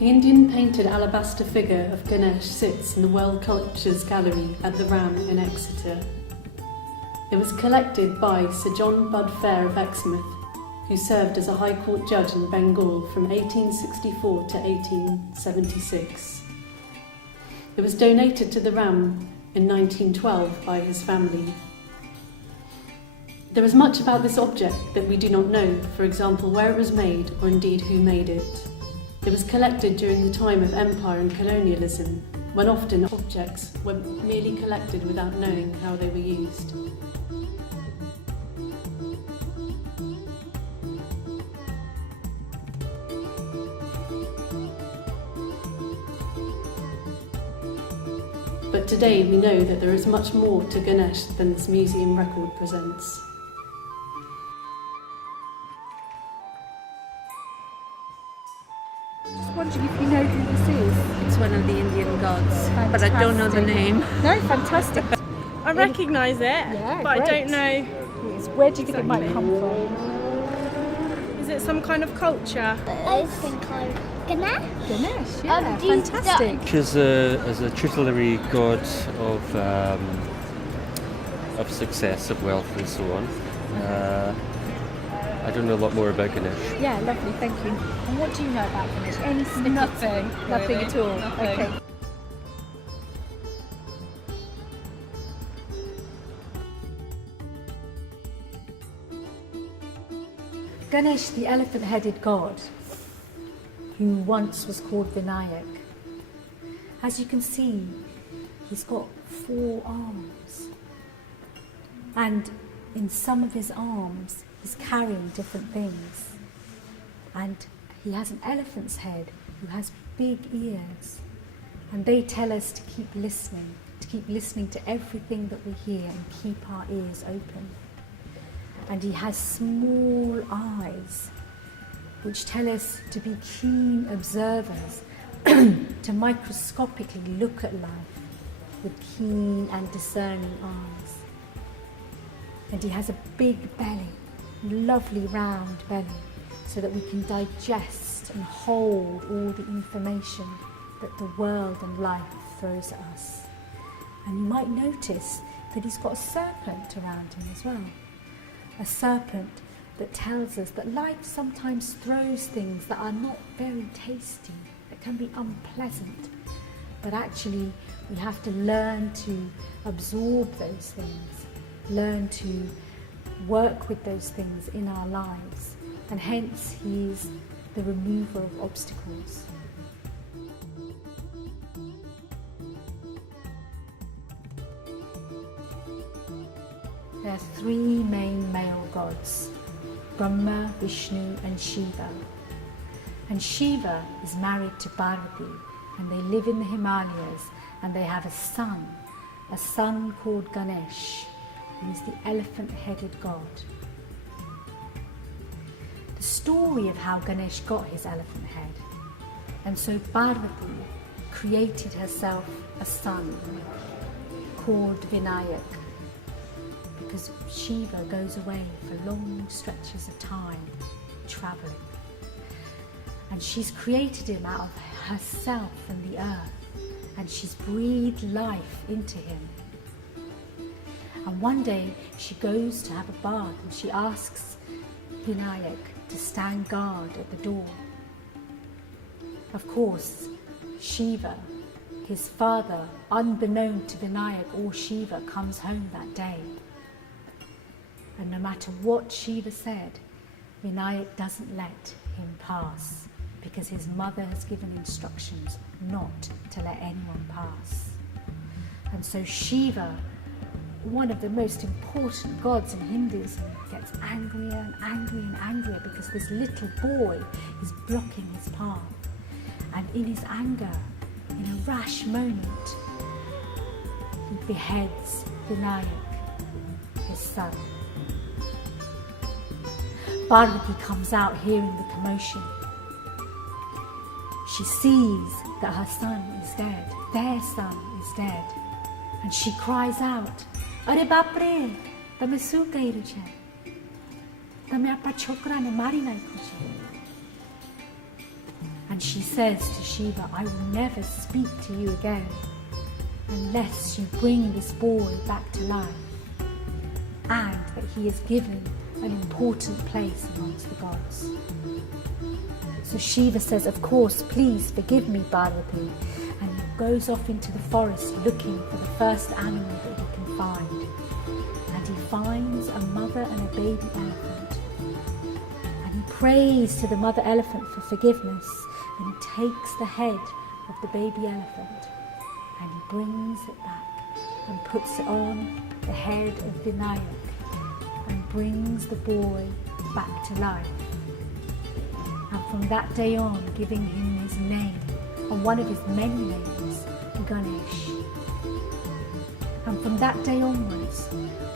The Indian painted alabaster figure of Ganesh sits in the World Cultures Gallery at the Ram in Exeter. It was collected by Sir John Budd Fair of Exmouth, who served as a High Court judge in Bengal from 1864 to 1876. It was donated to the Ram in 1912 by his family. There is much about this object that we do not know, for example where it was made or indeed who made it. It was collected during the time of empire and colonialism, when often objects were merely collected without knowing how they were used. But today we know that there is much more to Ganesh than this museum record presents. Just wondering if you know who this is. It's one of the Indian gods, but I don't know the name. No, fantastic. I recognise it, Yeah, but great. I don't know. Where do you think it might come from? Is it some kind of culture? I think I'm Ganesh. Ganesh, yeah, do you- fantastic. As a tutelary god of success, of wealth, and so on. I don't know a lot more about Ganesh. Yeah, lovely, thank you. And what do you know about Ganesh? Any snippet? Nothing, Nothing really. at all. Nothing. Okay. Ganesh, the elephant-headed god, who once was called Vinayak. As you can see, he's got 4 arms. And in some of his arms, he's carrying different things. And he has an elephant's head who has big ears. And they tell us to keep listening to everything that we hear and keep our ears open. And he has small eyes, which tell us to be keen observers, to microscopically look at life with keen and discerning eyes. And he has a big belly, lovely round belly, so that we can digest and hold all the information that the world and life throws at us. And you might notice that he's got a serpent around him as well. A serpent that tells us that life sometimes throws things that are not very tasty, that can be unpleasant. But actually, we have to learn to absorb those things, learn to work with those things in our lives. And hence, he's the remover of obstacles. There are 3 main male gods, Brahma, Vishnu and Shiva. And Shiva is married to Parvati, and they live in the Himalayas, and they have a son called Ganesh, who is the elephant-headed god. The story of how Ganesh got his elephant head. And so Parvati created herself a son called Vinayak, because Shiva goes away for long stretches of time, travelling. And she's created him out of herself and the earth, and she's breathed life into him. And one day she goes to have a bath, and she asks Vinayak to stand guard at the door. Of course, Shiva, his father, unbeknown to Vinayak or Shiva, comes home that day. And no matter what Shiva said, Vinayak doesn't let him pass, because his mother has given instructions not to let anyone pass. And so Shiva, one of the most important gods in Hinduism, gets angrier and angrier and angrier because this little boy is blocking his path. And in his anger, in a rash moment, he beheads Vinayak, his son. Parvati comes out hearing the commotion. She sees that her son is dead, their son is dead. And she cries out, "Are bapre, tame su kairu chhe? Tame apna chokra ne mari naikho chhe?" And And she says to Shiva, I will never speak to you again unless you bring this boy back to life, and that he is given an important place amongst the gods. So Shiva says, of course, please forgive me, Parvati, and he goes off into the forest looking for the first animal that he can find. And he finds a mother and a baby elephant. And he prays to the mother elephant for forgiveness, and he takes the head of the baby elephant and he brings it back and puts it on the head of Vinayak and brings the boy back to life. And from that day on, giving him his name, and one of his many names, Ganesh. And from that day onwards,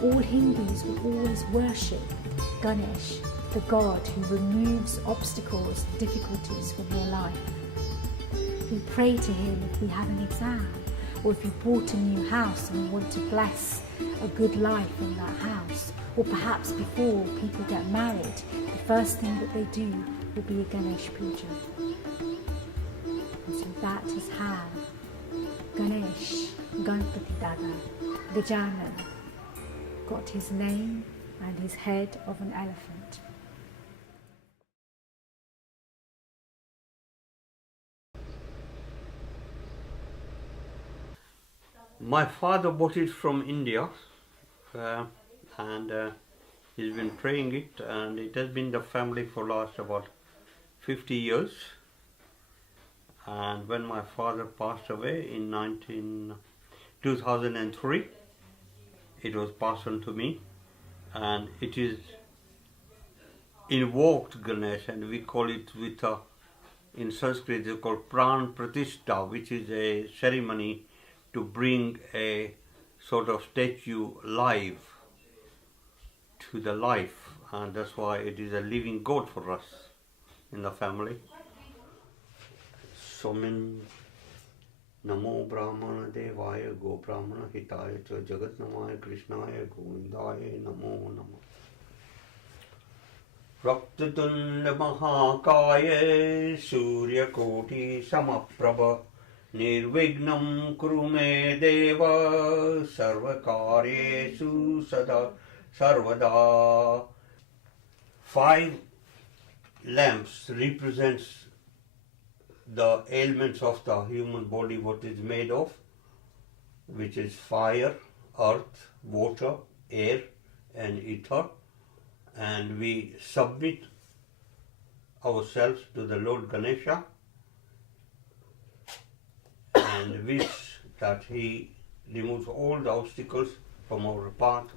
all Hindus will always worship Ganesh, the god who removes obstacles, difficulties from their life. We pray to him if we have an exam, or if we bought a new house and we want to bless a good life in that house, or perhaps before people get married, the first thing that they do will be a Ganesh puja. And so that is how Ganesh, Ganpati Dada, Gajanan, got his name and his head of an elephant. My father bought it from India, and he's been praying it, and it has been the family for last about 50 years. And when my father passed away in 2003, it was passed on to me, and it is invoked Ganesh, and we call it in Sanskrit it's called Pran Pratishtha, which is a ceremony to bring a sort of statue live to the life, and that's why it is a living god for us in the family. Somin Namo Brahmana Devaya Go Brahmana Hitaya Cha Jagat Namaya Krishnaya Govindaya Namo Namo. Raktatunda Mahakaya Surya Koti Samaprabha Nirvignam Kurume Deva Sarvakaryesu Sada Sarvada. 5 lamps represents the elements of the human body, what is made of, which is fire, earth, water, air and ether, and we submit ourselves to the Lord Ganesha and wish that he removes all the obstacles from our path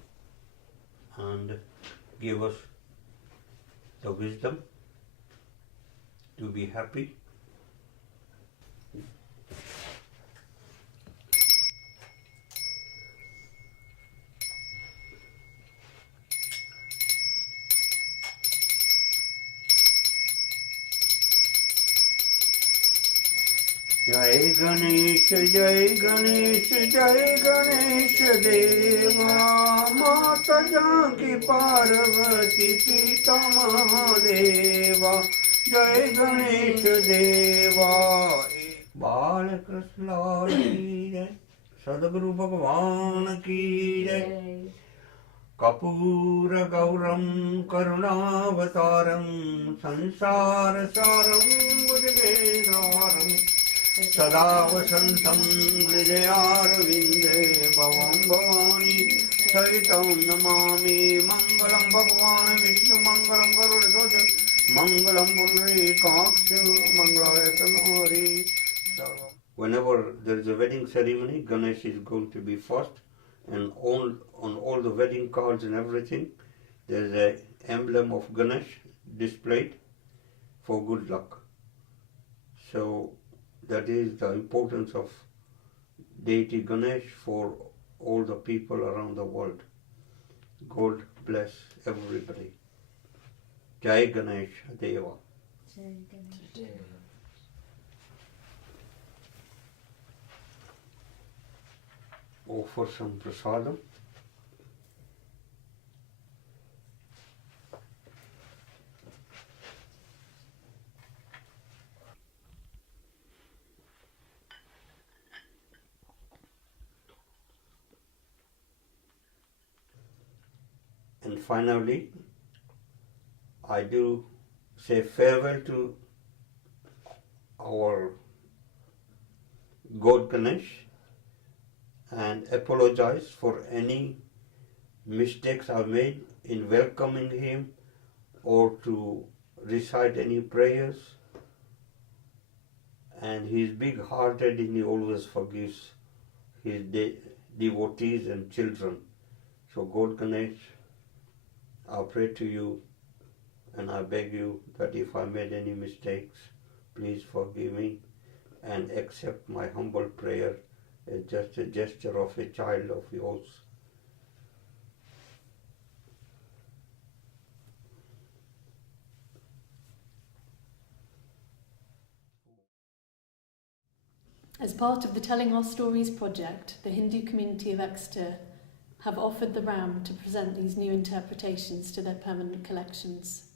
and give us the wisdom to be happy. Jai Ganesh, Jai Ganesh, Jai Ganesh Deva, Mata Janki Parvati Sita Mahadeva, Jai Ganesh Deva. Bal Krishna ki jai, Sadguru Bhagwan ki jai. Kapura Gauram Karunavataram, Sansara Saram Bhujagesaram, Sada Vasantam Vijayarvinde Bhavam Bhavani Saritam Namami Mangalam Bhagwan Vishnu Mangalam Garudasoja Mangalam Pundri Kakshu Mangalayathanari. Whenever there is a wedding ceremony, Ganesh is going to be first, and on all the wedding cards and everything there is an emblem of Ganesh displayed for good luck. So that is the importance of deity Ganesh for all the people around the world. God bless everybody. Jai Ganesh Deva. Offer some prasadam. And finally, I do say farewell to our God Ganesh and apologize for any mistakes I've made in welcoming him or to recite any prayers. And he's big-hearted and he always forgives his devotees and children. So God Ganesh, I pray to you and I beg you that if I made any mistakes, please forgive me and accept my humble prayer as just a gesture of a child of yours. As part of the Telling Our Stories project, the Hindu community of Exeter have offered the Ram to present these new interpretations to their permanent collections.